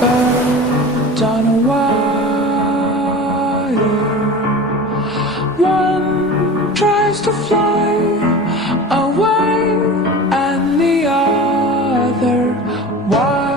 birds on a wire. One tries to fly away, and the other, why?